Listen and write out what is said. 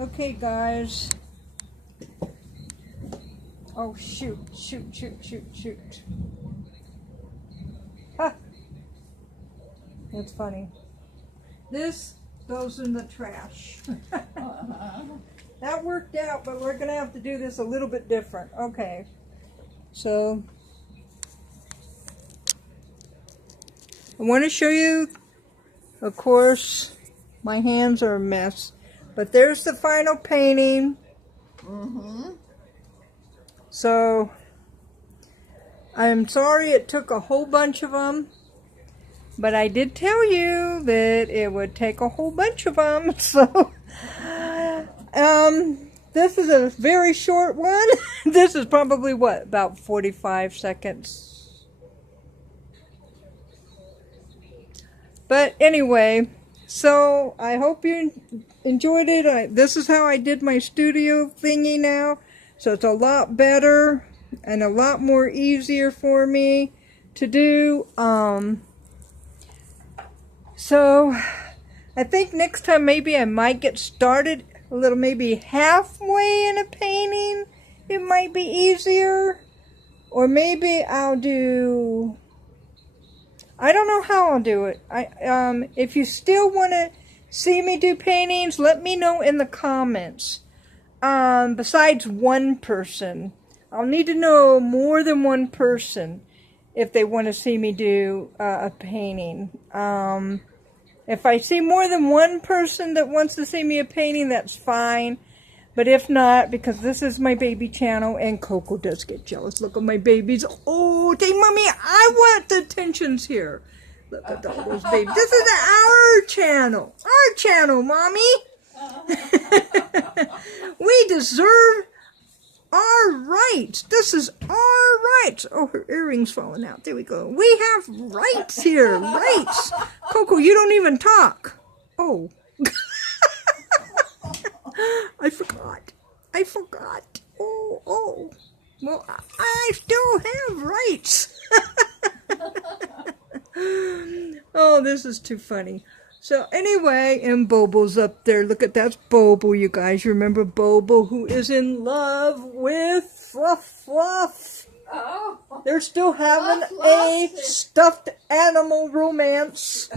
Okay, guys. Oh, shoot. Ha! That's funny. This goes in the trash. That worked out, but we're going to have to do this a little bit different. Okay. So, I want to show you, of course, my hands are a mess. But there's the final painting. So, I'm sorry it took a whole bunch of them. But I did tell you that it would take a whole bunch of them. So, this is a very short one. This is probably, what, about 45 seconds. But anyway, so I hope you enjoyed it. This is how I did my studio thingy now. So it's a lot better and a lot more easier for me to do. So I think next time maybe I might get started a little, maybe halfway in a painting. It might be easier. Or maybe I'll do, I don't know how I'll do it. If you still want to see me do paintings, let me know in the comments. Besides one person, I'll need to know more than one person if they want to see me do a painting. If I see more than one person that wants to see me a painting, that's fine. But if not, because this is my baby channel, and Coco does get jealous. Look at my babies. Oh, dang, Mommy, I want the attentions here. Look at all those babies. This is our channel. Our channel, Mommy. We deserve our rights. This is our rights. Oh, her earring's falling out. There we go. We have rights here. Rights. Coco, you don't even talk. Oh. I forgot. Oh. Well, I still have rights. Oh, this is too funny. So anyway, and Bobo's up there. Look at that's Bobo, you guys. Remember Bobo, who is in love with Fluff. Oh. They're still having a stuffed animal romance.